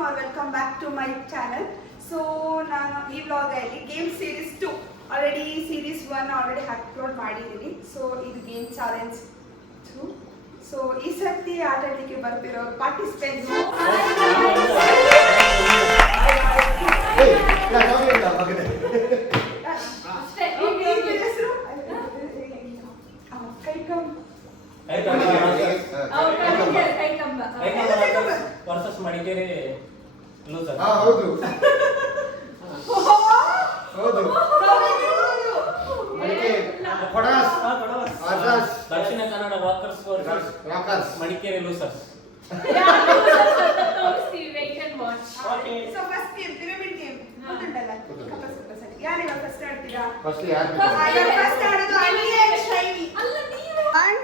or welcome back to my channel. So ನಾನು ಈ vlog ಅಲ್ಲಿ game series 2 already series 1 already upload ಮಾಡಿದ್ದೀನಿ. So ಇದು ಗೇಮ್ ಚಾಲೆಂಜ್ 2. ಸೊ ಈ ಸರ್ತಿ ಆಟ ಆಡಲಿಕ್ಕೆ ಬರ್ತಿರೋ ಪಾರ್ಟಿಸಿಪೆಂಟ್ಸ್ ವರ್ಸಸ್ ಮಡಿಕೇರಿ ಲೂಸರ್. ಹೌದು ಹೌದು Dakshina Kannada walkers versus Madikeri losers. So first game pyramid game ಗೊತ್ತುಂಟಲ್ಲ? ಯಾರು ಇವಾಗ ಫಸ್ಟ್ ಆಡ್ತೀರಾ? ಫಸ್ಟ್ ಆಡೋದು Aniya Shiny. 1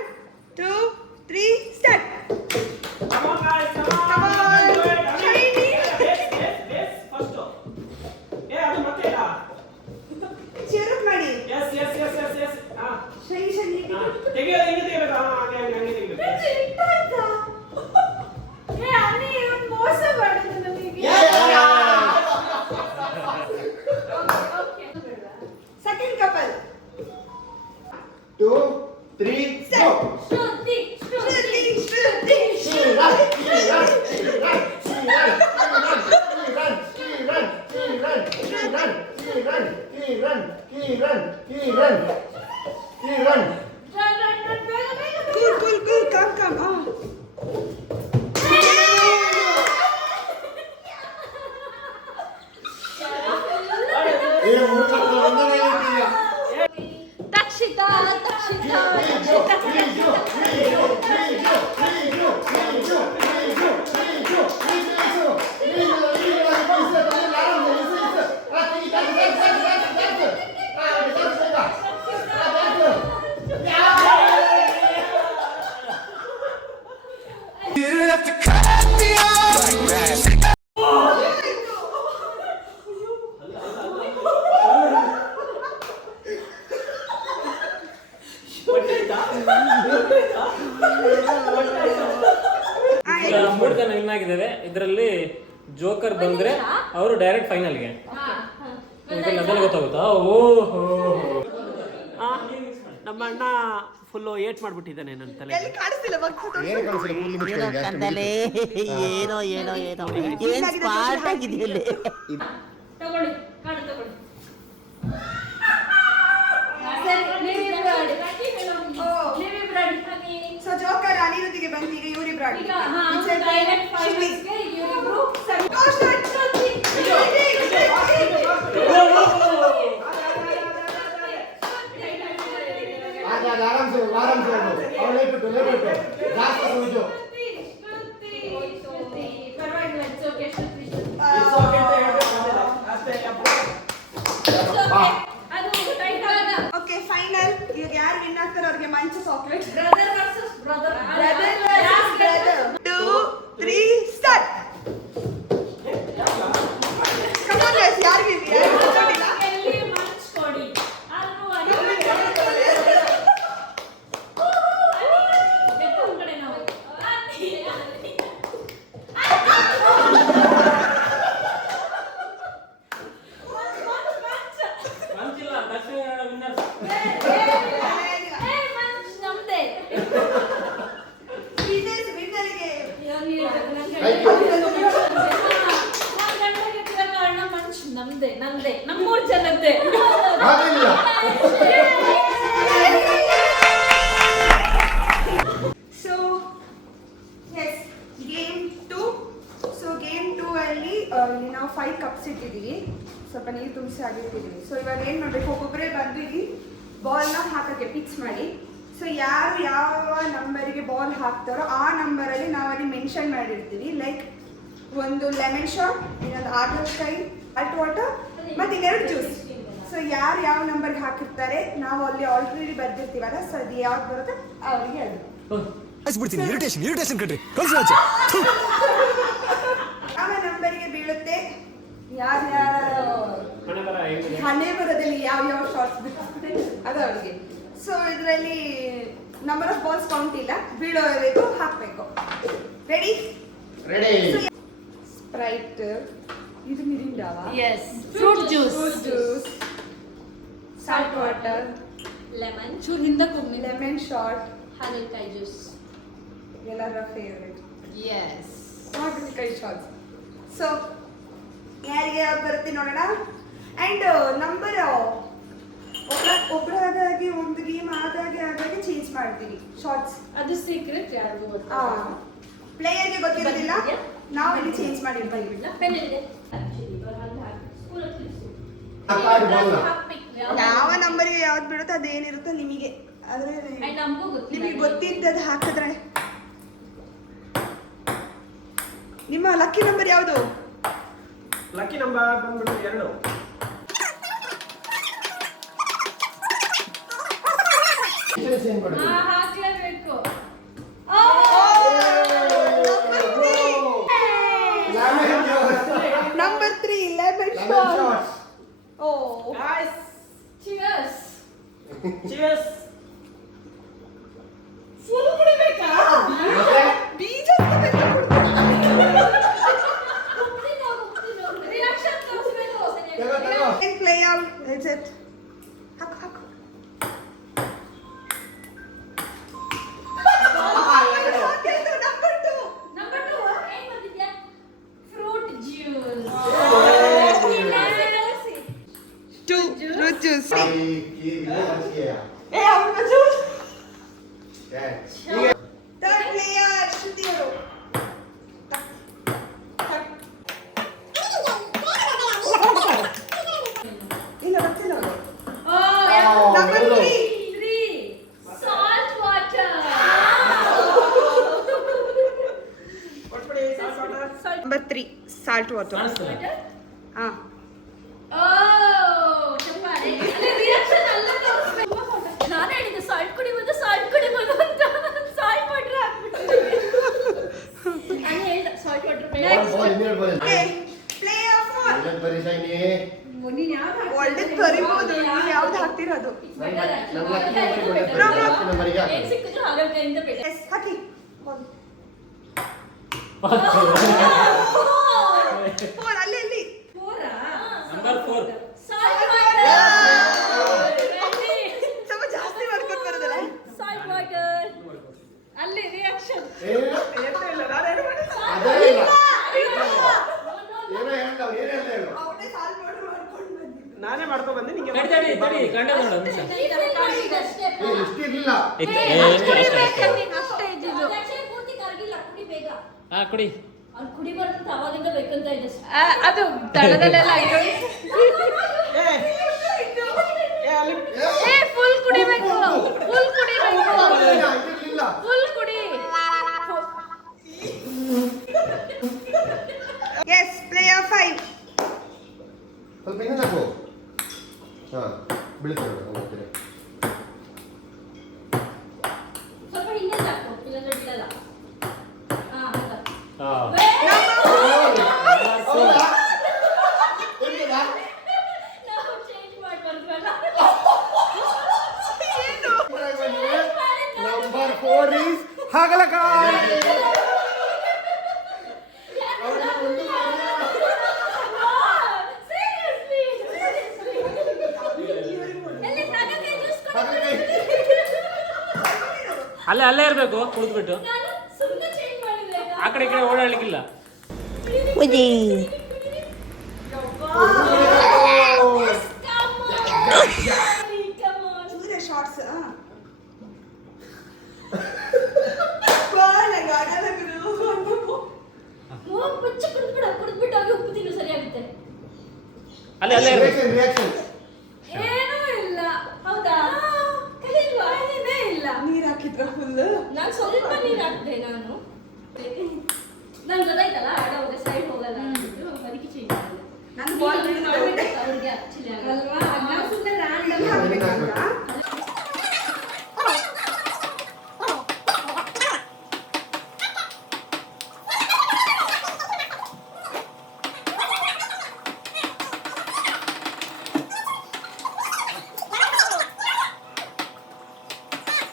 2 3 start. Come on guys, Come on. Shiny. Yes, first. ಅದು ಮತ್ತೆ ಇಲ್ಲ. ಚೇರು ಮಾಡಿ. Yes. ಶೈನಿ. ತೆಗೆಯೋದು ಹಿಂಗೆ ತೆಗೆಯಬೇಕು. ಹಂಗೆ ತೆಗೆಯಬೇಕು. ಅನ್ನಿ ಇವನ್ ಮೋಸ ಮಾಡಿದ ನನಗೆ. Second couple. 2 3 4 ಶ್ರುತಿ. Cool, come. Dakshita. ಮೂರು ಜನ ವಿನ್ ಆಗಿದ್ದಾರೆ. ಇದರಲ್ಲಿ ಜೋಕರ್ ಬಂದ್ರೆ ಅವರು ಡೈರೆಕ್ಟ್ ಫೈನಲ್ಗೆ. ಅದೆಲ್ಲ ಗೊತ್ತಾಗುತ್ತಾ? ಓಹೋ, ನಮ್ಮ ಅಣ್ಣ ಫುಲ್ಲು ಏಟ್ ಮಾಡ್ಬಿಟ್ಟಿದ್ದಾನೆ ನನ್ನ ತಲೆ. ಎಲ್ಲಿ ಕಾಣಿಸ್ತಿಲ್ಲ ಏನೋ ಏನ್ ಸ್ಪಾಟ್ ಆಗಿದೆಯಲ್ಲ. ತಗೊಳ್ಳಿ ಕಾರ್ಡ್ ತಗೊಳ್ಳಿ. ಸೊ ಜೋಕರ್ ಅನಿರುದ್ಧಿಗೆ ಬಂತೀಗ ಇವರಿಬ್ರು ಆಡಿ. Okay final. ಈಗ ಯಾರು ವಿನ್ ಆಗ್ತಾರೋ ಅವ್ರಿಗೆ ಮಂಚ chocolate. Brother versus brother. 2 3 start. Come on guys, ಯಾರಿಗೆ ಗೊತ್ತಿಲ್ಲ. ಎಲ್ಲಿ ಮಂಚ್ ಕೊಡಿ. ಅಲ್ವಾ ಮಂಚಿಲ್ಲ, ದಕ್ಷಿಣ ಕನ್ನಡ ವಿನ್ನರ್ಸ್. ನಮ್ದೇ ನಮ್ಮೂರ್ ಜನತೆ. So yes game 2. So game 2 ಅಲ್ಲಿ ಇಲ್ಲಿ ನಾವು 5 ಕಪ್ಸ್ ಇಟ್ಟಿದ್ದೀವಿ. ಸ್ವಲ್ಪ ನೀರು ತುಂಬಿಸಿ ಆಗಿಟ್ಟಿದ್ದೀವಿ. ಸೊ ಇವಾಗ ಏನು ಮಾಡಬೇಕು, ಒಬ್ಬೊಬ್ಬರೇ ಬಂದು ಇಲ್ಲಿ ಬಾಲ್ನ ಹಾಕೋಕ್ಕೆ ಫಿಕ್ಸ್ ಮಾಡಿ. ಸೊ ಯಾರು ಯಾವ ನಂಬರಿಗೆ ಬಾಲ್ ಹಾಕ್ತಾರೋ ಆ ನಂಬರಲ್ಲಿ ನಾವಲ್ಲಿ ಮೆನ್ಷನ್ ಮಾಡಿರ್ತೀವಿ. ಲೈಕ್ ಒಂದು ಲೆಮನ್ ಶಾಟ್, ಇನ್ನೊಂದು ಆಟರ್ ಸ್ಕೈ, ಹಾಟ್ ವಾಟರ್ ಮತ್ತು ಇನ್ನೆರಡು ಜ್ಯೂಸ್. ಸೊ ಯಾರು ಯಾವ ನಂಬರ್ಗೆ ಹಾಕಿರ್ತಾರೆ ನಾವು ಅಲ್ಲಿ ಆಲ್ರೆಡಿ ಬರ್ದಿರ್ತೀವಲ್ಲ. ಸೊ ಅದು ಯಾವ್ದು ಬರುತ್ತೆ ಅವರಿಗೆ ಅದು ಯಾವ ನಂಬರಿಗೆ ಬೀಳುತ್ತೆ, ಹಣೆ ಬರದಲ್ಲಿ ಯಾವ ಶಾರ್ಟ್ಸ್ ಬಿಡುತ್ತೆ ಅದು ಅವರಿಗೆ. ಸೊ ಇದರಲ್ಲಿ ನಂಬರ್ ಆಫ್ ಬಾಲ್ಸ್ ಕೌಂಟ್ ಇಲ್ಲ, ಬೀಳೋವರೆಗೂ ಹಾಕಬೇಕು. ರೆಡಿ? ಸ್ಪ್ರೈಟ್, ಇದು ಮಿರಿಂಡಾವಾ? Yes fruit juice fruit juice, salt water, lemon ಚೂರು ಹಿಂದಕ್ಕೆ ಹೋಗಿ ಲೆಮನ್ ಶಾಟ್, ಹಾಗಲಕಾಯಿ ಜ್ಯೂಸ್ ಎಲ್ಲರ ಫೇವ್ರೆಟ್ ಎಸ್ ಹಾಗಲಕಾಯಿ ಶಾಟ್ಸ್. ಸೊ ಯಾರಿಗೆ ಯಾವ್ದು ಬರುತ್ತೆ ನೋಡೋಣ. ಆ್ಯಂಡ್ ನಂಬರ್ ಒಬ್ಬರಾದಾಗಿ ಒಂದು ಗೇಮ್ ಆದಾಗೆ ಚೇಂಜ್ ಮಾಡ್ತೀವಿ ಶಾರ್ಟ್ಸ್. ಅದು ಸೀಕ್ರೆಟ್ ಯಾರಿಗೂ ಗೊತ್ತಿಲ್ಲ. ಪ್ಲೇಯರ್ಗೆ ಗೊತ್ತಿರೋದಿಲ್ಲ, ನಾವು ಇಲ್ಲಿ ಚೇಂಜ್ ಮಾಡಿ ಬಂದ್ಬಿಡ್ಲ. ಪೆನ್ ಇದೆ ಆಕ್ಚುಲಿ ಬರ್ ಹಂಗ ಸ್ಕೂಲ್ ಅಲ್ಲಿ ಯಾವ ನಂಬರ್ಗೆ ಯಾವ್ದು ಬಿಡುತ್ತೋ ಅದೇನಿರುತ್ತೋ ನಿಮಗೆ, ಆದ್ರೆ ನಮಗೂ ಗೊತ್ತಿಲ್ಲ. ನಿಮಗೆ ಗೊತ್ತಿದ್ದದ್ದು ಹಾಕಿದ್ರೆ. ನಿಮ್ಮ ಲಕ್ಕಿ ನಂಬರ್ ಯಾವುದು? ಲಕ್ಕಿ ನಂಬರ್ ಬಂದ್ಬಿಟ್ಟು 2. ಏನ್ ಕೊಡ್ತೀವಿ? ಹಾಕ್ಲೇಬೇಕು. Number 3 lemon Lemon shot. shots. Oh guys cheers. Cheers. Full ಕುಡಿಬೇಕಾ? ಮತ್ತೆ? ಬೀಜ ರಿಯಾಕ್ಷನ್ ತೋರಿಸಬೇಕು. ತಗೋ, ತಗೋ. Play out. It's it. ಹಾಕು ಹಾಕು. ನಂಬರ್ 2 ಏನ್ ಬಂದಿದ್ಯಾ? Fruit juice. Fruit juice. ಈಗ ಏ ಅವ್ನ ಜ್ಯೂಸ್. ಈಗ ಥರ್ಡ್ ಪ್ಲೇಯರ್ ಶ್ರುತಿ ಅವರು. ಇಲ್ಲ ಗೊತ್ತಿಲ್ಲ ಅವರು. Number 3. Salt water. ಕೊಟ್ಬಿಡಿ salt water. Number 3 salt water. ಕಾಣಿಸ್ತದೆ. ಹಾ ಚಪ್ಪಾಳೆ. ರಿಯಾಕ್ಷನ್ ಅಲ್ಲ ತೋರಿಸ್ಬೇಕು. ನಾನು ಹೇಳಿದ್ದು ಸಾಲ್ಟ್ ಕುಡಿಬೋದು ಅಂತ. ಸಾಲ್ಟ್ ವಾಟರ್ ಹಾಕ್ಬಿಟ್ಟು ನಾನು ಹೇಳ್ದೆ ಸಾಲ್ಟ್ ವಾಟರ್ ಬೇಡ. Okay play of all. ಇಲ್ಲ ಬರೀ ಶೈನಿ. ಒಳ್ಳೆ ಕರಿಬಹುದು. ನೀವು ಯಾವ್ದು ಹಾಕ್ತಿರೋದು? ನಮ್ಮ ಲಕ್ಕಿ ನಂಬರಿಗೆ ಹಾಕಿ. ಏನ್ ಸಿಕ್ಕಿದ್ರು ಹಾಗಲಕಾಯಿಂದ ಬೇಡ. ಎಸ್ ಹಾಕಿ. ಫೋರ್ ಅಲ್ಲಿ ಅಲ್ಲಿ. ನಂಬರ್ 4. Salt water. ಸ್ವಲ್ಪ ಜಾಸ್ತಿ ಮಾಡ್ಕೊಂಡು ಬರೋದಲ್ಲ. Salt water. ಅಲ್ಲಿ ರಿಯಾಕ್ಷನ್. ಏನು? ಇಲ್ಲ ನಾನೇನು ಮಾಡಿಲ್ಲ. ಅದೇ ಇಲ್ಲ. ಏನೋ ಹೇಳ್ದ ಅವ್ನು, ಏನ್ ಹೇಳ್ದ ಹೇಳು. ಅವನೇ ಸಾಲ್ಟ್ ವಾಟರ್ ಮಾಡ್ಕೊಂಡು ಬಂದಿದ್ದು. ನಾನೇ ಮಾಡ್ಕೊಂಡು ಬಂದೆ ನಿಂಗೆ ತಡಿ ಗಂಡ ನೋಡು ಏ, ಇಷ್ಟು ಇರ್ಲಿಲ್ಲ. ಅಷ್ಟೇ ಇದ್ದಿದ್ದು. ಪೂರ್ತಿ ಕರಗಿಲ್ಲ, ಕುಡಿ ಬೇಗ. ಹಾ ಕುಡಿ ಅವ್ನು ಕುಡಿಬಾರ್ದು ಅವಾಗಿಂದ ಬೇಕಂತ ಇದೆ. ಅದು ತಳದಲ್ಲೆಲ್ಲ ಏ ಅಲ್ಲಿ ಫುಲ್ ಕುಡಿಬೇಕು ಫುಲ್ ಕುಡಿಬೇಕು ಇಲ್ಲ, ಇದಿರ್ಲಿಲ್ಲ. ಫುಲ್ ಕುಡಿ ಎಸ್ ಪ್ಲೇಯರ್ 5. ಸ್ವಲ್ಪ ಇನ್ನೂ ಹಾಕು. ಹಾ ಬೀಳ್ತಾರೆ ಹೋಗ್ತಾರೆ. ಸ್ವಲ್ಪ ಹಿಂದೆ ಹಾಕು, ಇಲ್ಲಾಂದ್ರೆ ಬಿಡಲ್ಲ. ಹಾ ಹೌದಾ. ಹಾ ಹೌದಾ? ಹೆಂಗಿದಾ? ನಾವು ಚೇಂಜ್ ಮಾಡಿ ಬಂದ್ವಲ್ಲ. ನಂಬರ್ 4 is ಹಾಗಲಕಾಯಿ. ಹಾಗಲಕಾಯಿ. ಅಲ್ಲೇ ಇರ್ಬೇಕು ಕುಡಿದ್ಬಿಟ್ಟು ನಾನು ಸುಮ್ಮನೆ ಚೇಂಜ್ ಮಾಡಿದ್ರೆ ಆ ಕಡೆ ಈ ಕಡೆ ಓಡಾಡ್ಲಿಕ್ಕಿಲ್ಲ. ಉಜಿ ಚೂರೆ ಶಾರ್ಟ್ಸ್. ಬಾಳಂಗ ಆಗಲ್ಲ ಗುರು. ಕುಡಿದ್ಬಿಟ್ಟು ಹೋಗಿ ಉಪ್ಪು ತಿನ್ನು ಸರಿಯಾಗುತ್ತೆ. ಅಲ್ಲೇ ಇರ್ಬೇಕು. Reaction, reaction. ಏನೂ ಇಲ್ಲ. ಹೌದಾ? ಕಲಿಲ್ವಾ? ಏನೇ ಇಲ್ಲ. ನೀರ್ ಹಾಕಿದ್ರ ಫುಲ್. ನಾನು ಸ್ವಲ್ಪ ನೀರು ಹಾಕ್ದೆ ನಾನು. ನನ್ಗೆ ಗೊತ್ತಾಯ್ತಲ್ಲ ಆಡೋವಾಗ ಸೈಡ್ ಹೋಗಲ್ಲ ಅಂದ್ಬಿಟ್ಟು ಅದಕ್ಕೆ ಚೇಂಜ್ ಮಾಡಿದೆ. ನನ್ನ ಬಾಲ್ ಅವ್ರಿಗೆ ಆಕ್ಚುಲಿ ಆಗಲ್ವಾ? ನಾವು ಸುಮ್ಮನೆ ಇಲ್ಲಿ ಹಾಕ್ಬೇಕಂತ.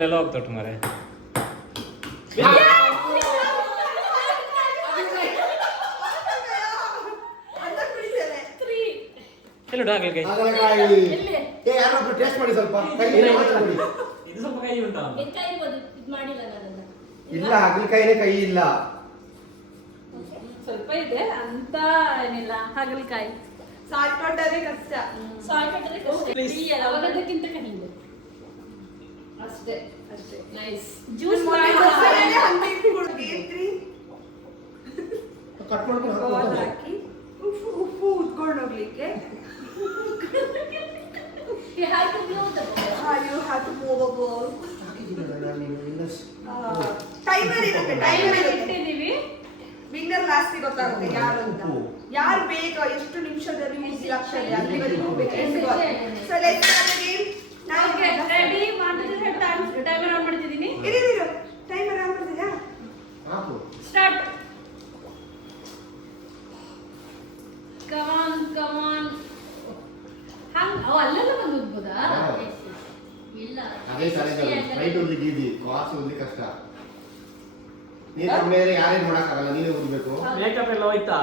ಎಲ್ಲ ಹೋಗ್ತೊಟ್ಟು ಮಾರೆ. ಎಲ್ಲಿ ಹಾಗಲಕಾಯಿ ಹಾಗಲಕಾಯಿ. ಎಲ್ಲಿ? ಏ ಯಾರಾದ್ರೂ ಟೇಸ್ಟ್ ಮಾಡಿ ಸ್ವಲ್ಪ ಕೈ ಮಾತ್ರ ಕೊಡಿ. ಇದು ಸ್ವಲ್ಪ ಕೈ ಉಂಟಾ ಎತ್ಕಾಯಿ ಇರ್ಬೋದು, ಇದ್ ಮಾಡಿಲ್ಲ ನಾನನ್ನ. ಇಲ್ಲ ಹಾಗಲಕಾಯಿನೇ ಕೈ ಇಲ್ಲ. ಸ್ವಲ್ಪ ಇದೆ ಅಂತ ಏನಿಲ್ಲ ಹಾಗಲಕಾಯಿ. ಸಾಲ್ಟ್ ವಾಟರೇ ಕಷ್ಟ. ಸಾಲ್ಟ್ ಹಾಕಿದ್ರೆ ಕಷ್ಟ. ಇಳಿಯಲ್ಲ, ಅವಾಗ ಅದಕ್ಕಿಂತ ಕಹಿ ಇದೆ. ಅಷ್ಟೇ ಅಷ್ಟೇ. ನೈಸ್. ಜ್ಯೂಸ್ ಮಸಾಲೆನೇ ಹಂಗೆ ಇಟ್ಬಿಡು. ಗೇಮ್ 3 ಕಟ್ ಮಾಡ್ಕೊಂಡು ಗೋಲ್ ಹಾಕು. ಹಾಕಿ ಉಪ್ಪು ಉತ್ಕೊಂಡು ಹೋಗ್ಲಿಕ್ಕೆ. You have to blow the ball. You have to move a ball. ಹಾಕಿದ್ದೀನಲ್ಲ ನಾನು ನಿನ್ನ ಇನ್ನಷ್ಟು. ಟೈಮರ್ ಇರುತ್ತೆ, ಟೈಮರ್ ಇರುತ್ತೆ. ಇಟ್ಟಿದೀವಿ. ವಿನ್ನರ್ ಲಾಸ್ಟ್ ಗೊತ್ತಾಗುತ್ತೆ ಯಾರು ಅಂತ. ಯಾರು ಬೇಗ ಎಷ್ಟು ನಿಮಿಷದಲ್ಲಿ ಈಸಿ ಆಗ್ತದೆ ಅಲ್ಲಿವರೆಗೂ ಬೇಕು. So let's start the game. ನಾವು ರೆಡಿ ಮಾಡ್ತಿದ್ರೆ ಟೈಮರ್ ಆನ್ ಮಾಡ್ತಿದ್ದೀನಿ. ಇರು ಟೈಮರ್ ಆನ್ ಮಾಡ್ತಿದ್ಯಾ? ಹಾಕು. ಸ್ಟಾರ್ಟ್. ಕಮಾನ್ ಹಂಗ್ ಅಲ್ಲೆಲ್ಲ ಬಂದು ಹೋಗ್ಬೋದಾ? ಇಲ್ಲ. ಅದೇ ಚಾಲೆಂಜ್. ರೈಟ್ ಓದ್ಲಿಕ್ಕೆ ಈಸಿ, ಕ್ರಾಸ್ ಓದ್ಲಿಕ್ಕೆ ಕಷ್ಟ. ನೀನು ನಮ್ಮ ಮೇಲೆ ಯಾರೇನು ಮಾಡೋಕ್ಕಾಗಲ್ಲ, ನೀನೇ ಓದ್ಬೇಕು. ಮೇಕಪ್ ಎಲ್ಲ ಹೋಯ್ತಾ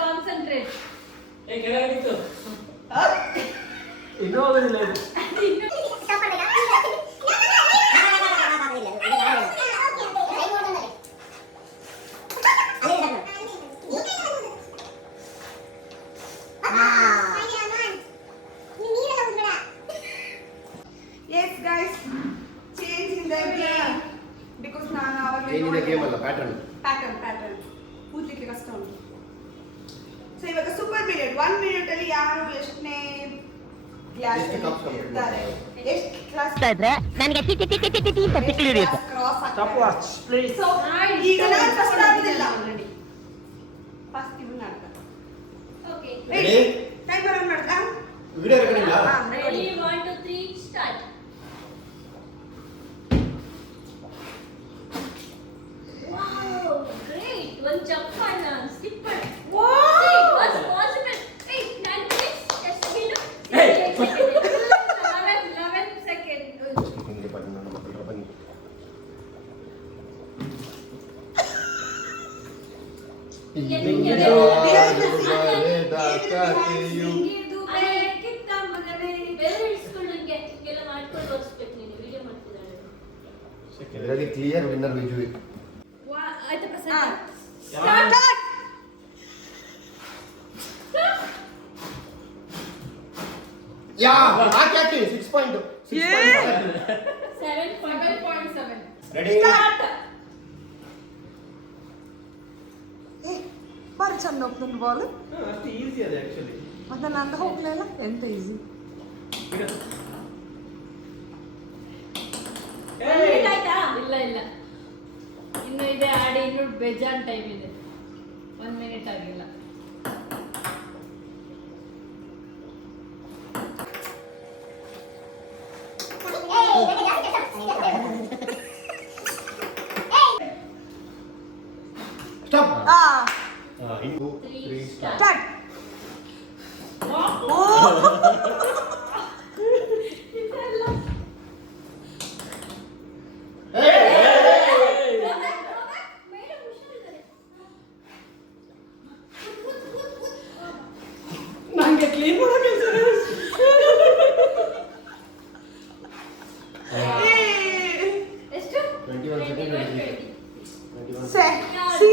ಕಾನ್ಸಂಟ್ರೇಟ್. ಏ ಕೆಳಗೆ ನಿಂತು ಇನ್ನೂ ಹೋಗೋದಿಲ್ಲ ಇದು Yes guys, change in the game because ನಾನು ಏನಿದೆ ಗೇಮ್ ಅಲ್ಲ, ಪ್ಯಾಟರ್ನ್. ಪ್ಯಾಟರ್ನ್ ಕೂತ್ಲಿಕ್ಕೆ ಕಷ್ಟ ಉಂಟು. ಸೊ ಇವಾಗ ಸೂಪರ್ ಮಿನಿಟ್ 1 ಮಿನಿಟ್ ಅಲ್ಲಿ ಯಾರು ಎಷ್ಟನೇ ಗ್ಲಾಸ್ ಎಷ್ಟು cups complete ಇರ್ತಾರೆ, ಎಷ್ಟು ಕ್ಲಾಸ್ ಇದ್ರೆ ನನಗೆ T T T T T T ಅಂತ ತಿಕ್ಲಿ ಹಿಡಿಯುತ್ತೆ. Cross stop watch please so ಈಗ ನಾನು ಕಷ್ಟ ಆಗುದಿಲ್ಲ. ಫಸ್ಟ್ ಇವನ್ನ ಆಡ್ತಾರೆ. ಓಕೆ. Ready? ಟೈಮರ್ ಆನ್ ಮಾಡ್ತಾ? ವಿಡಿಯೋ ರೆಕಾರ್ಡಿಂಗ್ ಇಲ್ಲ? ಹಾ, Ready, 1, 2, 3, start. Wow, great. One jump and skipper. Wow. See, what's possible? Hey, 9 minutes. Just a minute. Hey. 11 second. ಹಿಂಗೆ ಬನ್ನಿ, ನನ್ನ ಮಕ್ಕಳು ಬನ್ನಿ. ಕಿತ್ತ ಮಗನೇ. ಬೇರೆ ಇಸ್ಕೊಂಡು ಹಿಂಗೆ ಹಿಂಗೆಲ್ಲ ಮಾಡ್ಕೊಂಡು ತೋರಿಸ್ಬೇಕು ನೀನು. ವಿಡಿಯೋ ಮಾಡ್ತಿದ್ದಾಳೆ. ಇದರಲ್ಲಿ ಕ್ಲಿಯರ್ ವಿನ್ನರ್ ವಿಜುವಿ. ಆಯ್ತಾ ಹಾ. ಪ್ರಸಾದ್? ಸ್ಟಾರ್ಟ್. ಯಾ ಹಾಕಿ 6 ಪಾಯಿಂಟ್. 7.7. ರೆಡಿ? ಬಾರಿ ಚಂದ ಹೋಗ್ತಾನೆ ಬಾಲ್. ಅಷ್ಟು ಈಸಿ ಅದೇ ಆಕ್ಚುಲಿ ಮತ್ತೆ ನಂದು ಹೋಗ್ಲಿಲ್ಲ ಎಂತ ಈಸಿ. Complete ಆಯ್ತಾ? ಇಲ್ಲ ಇನ್ನು ಇದೆ ಆಡಿ, ಇನ್ನು ಬೇಜಾನ್ ಟೈಮ್ ಇದೆ. 1 ಮಿನಿಟ್ ಆಗಿಲ್ಲ. ಸ್ಟಾಪ್. ಹಾ 2 3 ಸ್ಟಾರ್ಟ್. ಸ್ಟಾರ್ಟ್. ಓ ಮೇಡಮ್ ಹುಷಾರಿದ್ದಾರೆ. ನಂಗೆ ಕ್ಲೀನ್ ಮಾಡಕ್ಕೆ ಎಷ್ಟು? 21 ಸೆಕೆಂಡ್. 21 ಸೆ ಸಿ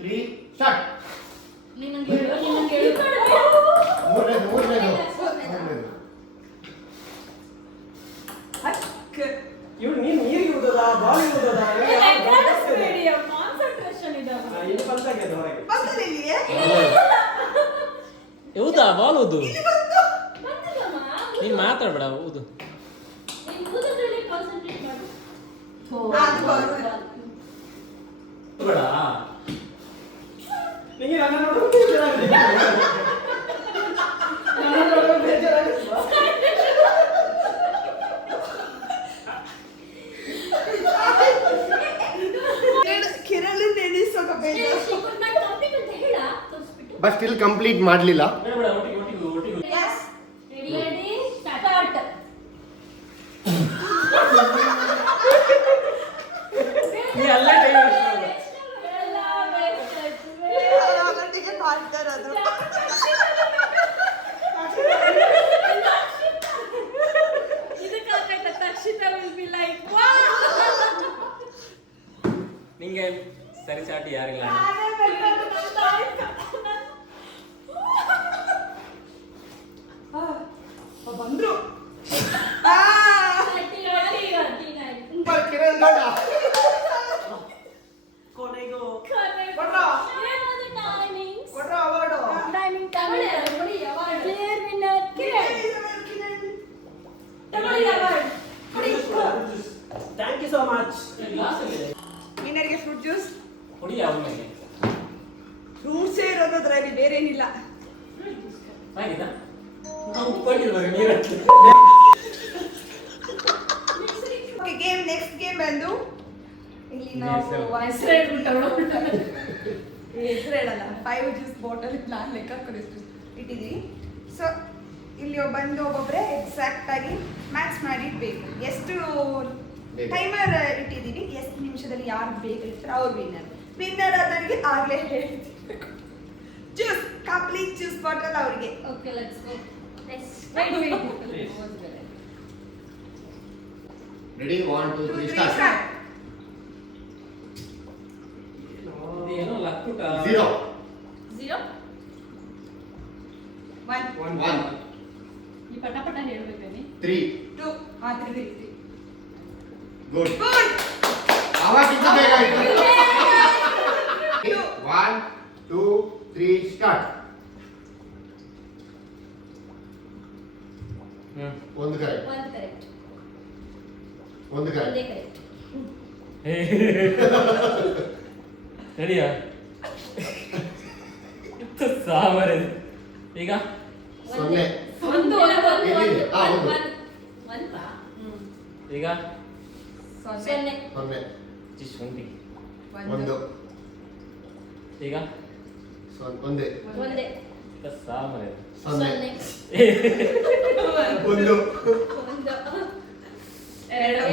3 ಸ್ಟಾರ್ಟ್. ನಿನಗೆ ಹೇಳು. ಮೂರನೇದು. ಅಕ್ಕ ಇವ್ರು ನೀನು ನೀರಿಗೆ ಹೋದದಾ ಬಾಲಿಗೆ ಹೋದದಾ ಕಾನ್ಸಂಟ್ರೇಷನ್ ಇದೆ. ಇದು ಬಂದಾಗಿದೆ ಹೊರಗೆ ಬಂತದೆ ಇಲ್ಲಿಗೆ. ಹೌದಾ ಬಾಲ್ ಓದು ಬಂದಿಲ್ಲಮ್ಮ. ನೀನ್ ಮಾತಾಡ್ಬೇಡ ಓದು ನೀನು ಓದೋದ್ರಲ್ಲಿ ಕಾನ್ಸಂಟ್ರೇಟ್ ಮಾಡು. ಅದು ಬರುದಿಲ್ಲ. ಬೇಡ ನಿಂಗೆ ನನ್ನ ನೋಡೋದು ಬೇಜಾರಾಗಿದೆ ನನ್ನ ನೋಡೋದು ಬೇಜಾರಾಗಿಲ್ವಾ ಕಿರಳು ನೆನೆಸೋಕ ಬೇಡ. She could not complete ಅಂತ ಹೇಳ ತೋರಿಸ್ಬಿಟ್ಟು. ಬಟ್ ಸ್ಟಿಲ್ ಕಂಪ್ಲೀಟ್ ಮಾಡಲಿಲ್ಲ. ಬೇಡ ಬೇಡ ಒಟ್ಟಿಗೆ Yes. Ready, start. ನೀ ಅಲ್ಲೇ ಟೈಮ್ ಎಲ್ಲ waste ಆಯ್ತು. ಅವತ್ತಿಗೆ ಮಾಡ್ತಾರದು. ಹಿಂಗೆ ಸರಿ ಚಾಟಿ ಯಾರಿಲ್ಲ ಅಣ್ಣ. ನಾನೇ ಬರ್ಬೇಕು, ನನ್ನ ತಾಯಿ ಬಂದ್ರು ಕಿರಣ್ ಗೌಡ ಕೊನೆಗೂ ಕೊಡ್ರೋ award thank you so much. ವಿನ್ನರ್ಗೆ ಫ್ರೂಟ್ ಜ್ಯೂಸ್. ಹುಡಿ ಅವನಿಗೆ ಫ್ರೂಟ್ಸೇ ಇರೋದು ಅದ್ರಲ್ಲಿ, ಬೇರೆ ಏನಿಲ್ಲ. ಆಗಿದಾ ನಾವು ಉಪ್ಕೊಂಡಿಲ್ವಾಗ ನೀರು ಓಕೆ, ನೆಕ್ಸ್ಟ್ ಗೇಮ್ ಬಂದು ಇಲ್ಲಿ ಹೆಸರು. ನಾವು ಹೆಸರು ಹೇಳಲ್ಲ, 5 ಜ್ಯೂಸ್ ಬಾಟಲ್ ನಾನು ಲೆಕ್ಕ ಹಾಕೋದಷ್ಟು ಇಟ್ಟಿದ್ದೀವಿ. ಸೊ ಇಲ್ಲಿ ಬಂದು ಒಬ್ಬೊಬ್ಬರೇ ಎಕ್ಸಾಕ್ಟ್ ಆಗಿ ಮ್ಯಾಚ್ ಮಾಡಿ ಇಡ್ಬೇಕು. ಎಷ್ಟು ಬೇಕು. ಟೈಮರ್ ಇಟ್ಟಿದ್ದೀವಿ, ಎಷ್ಟು ನಿಮಿಷದಲ್ಲಿ ಯಾರು ಬೇಕಿರ್ತಾರೆ ಅವ್ರು ವಿನ್ನರ್ ಆದವರಿಗೆ ಆಗಲೇ ಹೇಳ್ತಿರ್ಬೇಕು. ಜ್ಯೂಸ್ ಕಂಪ್ಲೀಟ್ ಜ್ಯೂಸ್ ಬಾಟಲ್ ಅವರಿಗೆ. Okay let's go ready 1 2 3 start start. ಏನೋ ಲಕ್ಕುಟ 0 1 1 ಈ ಪಟ ಪಟ ಹೇಳ್ಬೇಕೇನಿ 3 2 3 ಗುಡ್ ಗುಡ್. ಅವಾಗಿಂತ ಬೇಗ ಆಯ್ತು 1 2 3 ಸ್ಟಾರ್ಟ್ ಒಂದು ಕರೆಕ್ಟ್ ಒಂದು ಕರೆಕ್ಟ್ ರೆಡಿಯಾ ಸಾಮರೆ ಈಗ 0 ಒಂದು ಎಲ್ಲಿದೆ? ಆ, ಒಂದು. ಈಗ 0 ಶುಂಠಿ ಒಂದು ಈಗ ಒಂದೇ ಸಾಮರೆ 0 ಒಂದು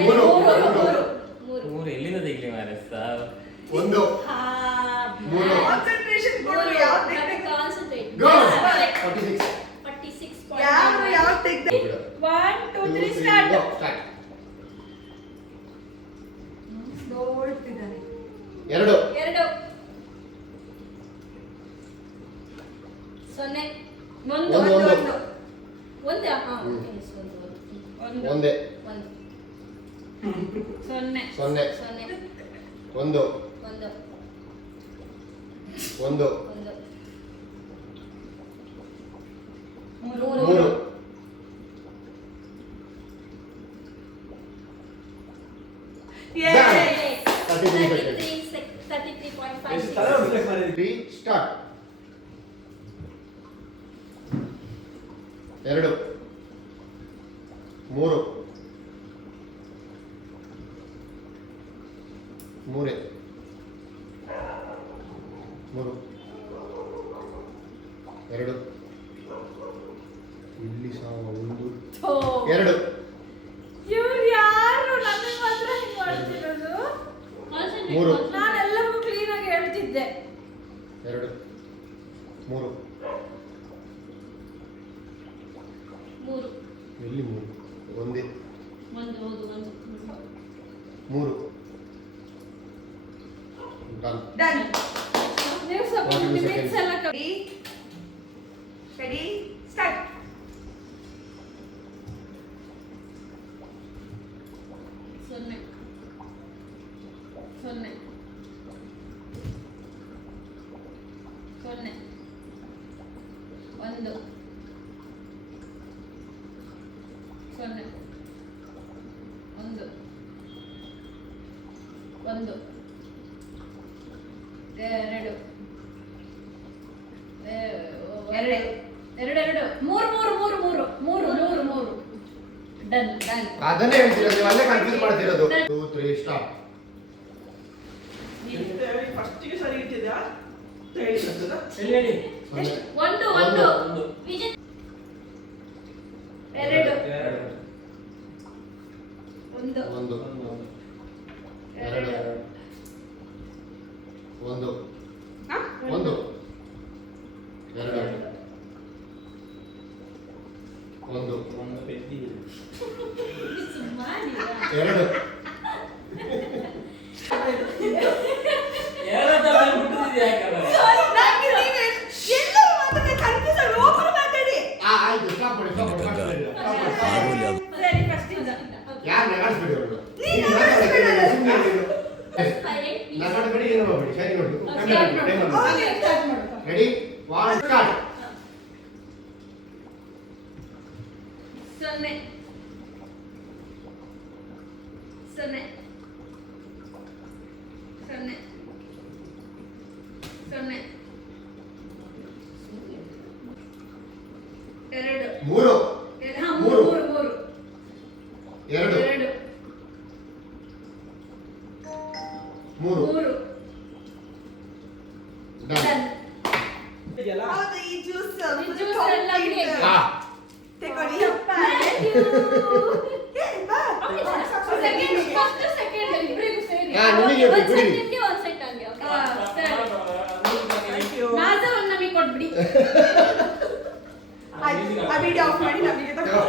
ಮೂರು ಮೂರು ಎಲ್ಲಿಂದ ತೆಗಿಲಿ ಮಾರೆ ಸಾವು ಒಂದು ಮೂರು ಕಾನ್ಸಂಟ್ರೇಷನ್ ಕೊಡು. ಯಾವ್ದು ಗೋ 46 ಯಾವ್ದು ತೆಗ್ದೆ? 1 2 3 ಸ್ಟಾರ್ಟ್. ಸ್ಟಾರ್ಟ್ ನೋಡ್ತಿದ್ದಾನೆ. 2 ಒಂದು ಒಂದು ಒಂದೇ ಒಂದೇ ಸೊನ್ನೆ 0 ಒಂದು ಒಂದು ಮೂರು Yay! 3 ಸ್ಟಾರ್ಟ್ 2 3 ಮೂರೇ 3 2 ಇಲ್ಲಿ ಸಹ 1 2 ಇವ್ರು ಯಾರು ನನಗೆ ಮಾತ್ರ ಹಿಂಗ್ ಮಾಡ್ತಿರೋದು? ಮೂರು. ನಾನೆಲ್ಲರಿಗೂ ಕ್ಲೀನ್ ಆಗಿ ಹೇಳ್ತಿದ್ದೆ. 2 3 ಎಲ್ಲಿ 3 ಒಂದೇ 3 ಡನ್ Done. ನೀವು ಸ್ವಲ್ಪ 42 ಮಿನಿಟ್ಸ್ seconds. ಎಲ್ಲ Ready? Start. ಸೊನ್ನೆ ಒಂದು 0 1 2 ಮೂರು ಡನ್ ಅದನ್ನೇ ಹೇಳ್ತಿರೋದು ನೀವು ಅಲ್ಲೇ ಕನ್ಫ್ಯೂಸ್ ಮಾಡ್ತಿರೋದು 2 3 ಸ್ಟಾಪ್ ಫಸ್ಟಿಗೆ ಸರಿ ಇಟ್ಟಿದ್ಯಾ ಅಂತ ಹೇಳಿ ಸತ್ತದ? ಎಲ್ಲಿ ಹೇಳಿ ಒಂದು ಒಂದು. ವಿಜಯ್ ಎರಡು ಒಂದು ಒಂದು ಎರಡು ಒಂದು ಹಾ? ಒಂದು ಎರಡು ಒಂದು ಒಂದು ಪೆದ್ದಿ ಮಾಡಿದ ಎರಡು ಹೋಗ್ಬಿಡಿ ಶೈನಿ ನೋಡ್ಬೇಕು ಸ್ಟಾರ್ಟ್ ಮಾಡು. ಹಾಗೆ ಸ್ಟಾರ್ಟ್ ಮಾಡು. ರೆಡಿ 1 ಸ್ಟಾರ್ಟ್ 0 0 0 0 2 3 ಹಾ, ಮೂರು. 3 2 2 3 3 ಡನ್ ಹೌದು, ಈ ಜ್ಯೂಸ್ ಈ ಜ್ಯೂಸ್ ಎಲ್ಲ ಬಿಡಿ. ಹಾ ತಗೊಳ್ಳಿ. ಏ, ಬಾ. ಸೆಕೆಂಡ್ ಫಸ್ಟ್ ಸೆಕೆಂಡ್ ಇಬ್ರಿಗೂ ಸೇರಿ ಹಾ, ನಿಮಗೆ ಒಂದು ಬಿಡಿ. ಸೆಕೆಂಡ್ಗೆ ಒಂದು ಸೆಟ್ ಹಂಗೆ ಓಕೆ ಹಾ, ಸರಿ. ನಾಜ ಒಂದು ನಮಗೆ ಕೊಟ್ಬಿಡಿ. ಆ ವಿಡಿಯೋ ಆಫ್ ಮಾಡಿ ನಮಗೆ ತಗೋ.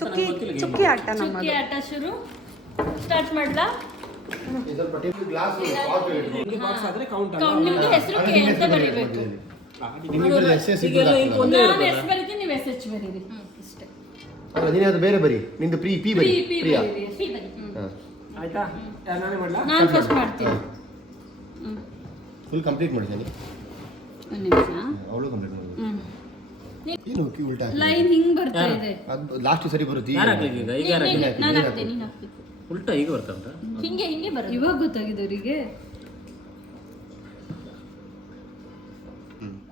ಚುಕ್ಕಿ ಆಟ ಚುಕ್ಕಿ ನಮ್ಮದು. ಆಟ ಶುರು ಸ್ಟಾರ್ಟ್ ಮಾಡ್ಲಾ? ಇದು ಸ್ವಲ್ಪ ಟೇಬಲ್ ಗ್ಲಾಸ್ ಕಾಫಿ ಇಟ್ಟು ನಿಮ್ಗೆ ಬಾಕ್ಸ್ ಆದ್ರೆ ಕೌಂಟ್ ನಿಮ್ದು ಹೆಸರು ಕೆ ಅಂತ ಬರೀಬೇಕು. ನಿಮಗೆ ಎಸ್ ಈಗ ಎಲ್ಲ ಇಂಕ್ ಒಂದೇ ನಾನು ಇರುತ್ತಲ್ಲ? ಎಸ್ ಬರೀತೀನಿ, ನೀವು ಎಸ್ ಎಚ್ ಬರೀರಿ. ಇಷ್ಟೇ. ಅಲ್ಲ ನೀನು ಅದು ಬೇರೆ ಬರಿ ನಿಂದು ಪಿ ಪಿ ಬರಿ ಪಿ ಪ್ರಿಯಾ ಬರೀರಿ. ಪಿ ಬರಿ. ಹಾ ಆಯ್ತಾ ನಾನೇ ಮಾಡ್ಲಾ? ನಾನು ಫಸ್ಟ್ ಮಾಡ್ತೀನಿ. ಫುಲ್ ಕಂಪ್ಲೀಟ್ ಮಾಡಿ ಶೈನಿ ಒಂದು ನಿಮಿಷ. ಅವಳು ಕಂಪ್ಲೀಟ್ ಮಾಡಿ ಹ್ಮ್. ಏನು ಉಲ್ಟಾ ಲೈನ್ ಹಿಂಗ್ ಬರ್ತಾ ಇದೆ. ಅದು ಲಾಸ್ಟ್ ಸರಿ ಬರುತ್ತೆ ಯಾರು ಹಾಕ್ಲಿಕ್ಕೆ ಈಗ ಈಗ ಯಾರು ಹಾಕ್ಲಿಕ್ಕೆ? ನಾನು ಹಾಕ್ತೇನೆ, ನೀನು ಹಾಕ್ಬೇಕು. ಉಲ್ಟಾ ಈಗ ಬರ್ತಂತ ಹಿಂಗೆ ಬರೋದು. ಇವಾಗ ಗೊತ್ತಾಗಿದೆ ಅವರಿಗೆ.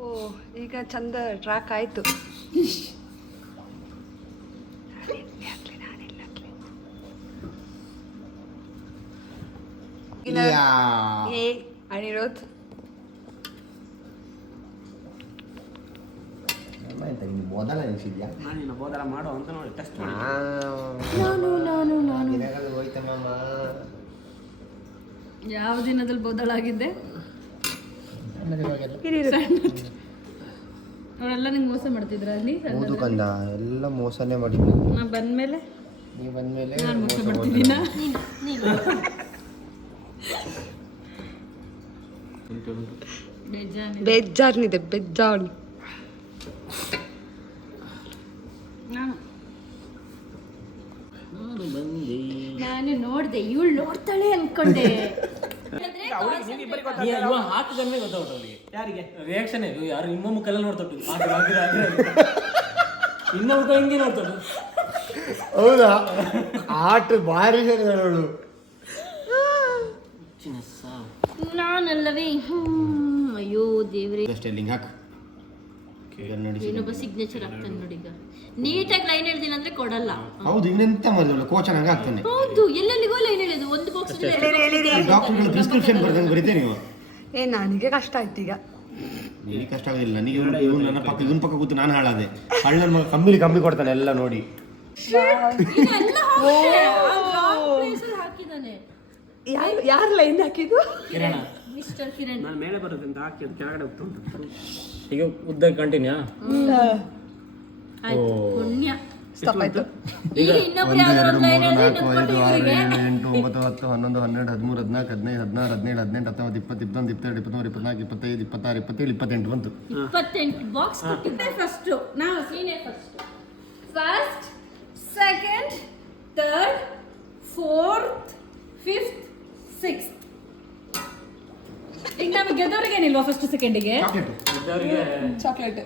ಓ, ಈಗ ಚಂದ ಟ್ರ್ಯಾಕ್ ಆಯ್ತು. ಏ ಅನಿರೋಧ್ ಮೊದಲ ನೆನೆಸಿದ್ಯಾ ನಾನಿನ್ನ ಬೋಧನ ಮಾಡೋ ಅಂತ ನೋಡಿ ಟೆಸ್ಟ್ ಮಾಡಿ ದಿನಗಳು ಹೋಯ್ತಮ್ಮ ಯಾವ ದಿನದಲ್ಲಿ ಬದಲಾಗಿದ್ದೆ? ಅವರೆಲ್ಲ ನಂಗೆ ಮೋಸ ಮಾಡ್ತಿದ್ರ ಅಲ್ಲಿ ಹೌದು ಕಂದ ಎಲ್ಲ ಮೋಸನೇ ಮಾಡಿದ್ವಿ ನಾ ಬಂದ್ಮೇಲೆ ನೀವು ಬಂದ್ಮೇಲೆ ನಾನು ಮೋಸ ಮೋಸ ಮಾಡ್ತಿದ್ದೀನ? ಬೇಜಾನಿದೆ. ಬೇಜಾರ್ನಿದೆ ಬೇಜಾರ್. ನಾನು ನೋಡ್ದೆ, ಇವಳು ನೋಡ್ತಾಳೆ ಅನ್ಕೊಂಡೆ. ಇವ ಹಾಕಿದ್ರೆ ಗೊತ್ತಾಗ್ತದೆ ಅವನಿಗೆ ಯಾರಿಗೆ ರಿಯಾಕ್ಷನ್ ಯಾರು ಇನ್ನೊಮ್ಮೆ ಕಲ್ಲಲ್ಲಿ ನೋಡ್ತೊಟ್ಟು ಇನ್ನೊಬ್ಬ ಮುಖ ಹಿಂಗೆ ನೋಡ್ತೊಟ್ಟು ಹೌದಾ ಆಟ ಭಾರಿ ಹೇಳಿದಳು ನಾನಲ್ಲವೇ? ಅಯ್ಯೋ ದೇವ್ರೆ. ಅಷ್ಟೇ ಲಿಂಕ್ ಹಾಕು ನೋಡಿ ಇನ್ನೊಬ್ಬ ಸಿಗ್ನೇಚರ್ ಆಗ್ತಾನೆ ನೋಡಿ. ಈಗ ನೀಟಾಗಿ ಲೈನ್ ಹೇಳ್ತೀನಿ ಅಂದ್ರೆ ಕೊಡಲ್ಲ. ಹೌದು ಇನ್ನೆಂತ ಮಾಡಿದಳು ಕೋಚ್ ಹಂಗೆ ಆಗ್ತಾನೆ ಹೌದು, ಎಲ್ಲೆಲ್ಲಿಗೋ ಲೈನ್ ಹೇಳಿದ್ದು ಒಂದು ಬಾಕ್ಸ್. ಡಾಕ್ಟರ್ಗಳು ಪ್ರಿಸ್ಕ್ರಿಪ್ಷನ್ ಬರ್ದಂಗೆ ಬರೀತೇನೆ ನೀವು ಏ ನನಗೆ ಕಷ್ಟ ಆಯ್ತು ಈಗ. ನಿನಗೆ ಕಷ್ಟ ಆಗೋದಿಲ್ಲ ನನಗೆ ಇವನು ನನ್ನ ಪಕ್ಕ ಇವನ್ ಪಕ್ಕ ಕೂತು ನಾನು ಹಾಳಾದೆ ಹಳ್ಳ ಕಮ್ಮಿ ಕೊಡ್ತಾನೆ ಎಲ್ಲ ನೋಡಿ ಹಾಕಿದಾನೆ ಯಾರು ಲೈನ್ ಹಾಕಿದ್ದು? ಕಿರಣ ಮಿಸ್ಟರ್ ಕಿರಣ್. ನಾನು ಮೇಲೆ ಬರುತ್ತೆ ಅಂತ ಹಾಕಿ ಅದು ಕೆಳಗಡೆ ಹೋಗ್ತಾ ಉಂಟು ಈಗ ಉದ್ದ ಕಂಟಿನ್ಯೂ ಆಯ್ತು, ಪುಣ್ಯ. ಸ್ಟಾಪ್ ಆಯ್ತು. ಈಗ ಇನ್ನೊಬ್ರು ಯಾವ್ದಾರು ಒಂದು ಲೈನ್ ಹೇಳಿದ್ರೆ 4 5 6 ಇವರಿಗೆ 7 8 9 10 11 12 13 14 15 16 17 18 19 20 21 22 23 24 25 26 27 28 ಬಂತು 28 ಬಾಕ್ಸ್ ಕೊಟ್ಟಿದ್ದೆ ಫಸ್ಟ್. ನಾವು senior first, second, third, fourth, fifth, sixth. ಈಗ ನಮಗೆ ಗೆದ್ದವ್ರಿಗೆ ಏನಿಲ್ವಾ ಫಸ್ಟ್ ಸೆಕೆಂಡಿಗೆ? ಚಾಕ್ಲೇಟ್ ಇದ್ದವರಿಗೆ ಚಾಕ್ಲೇಟ್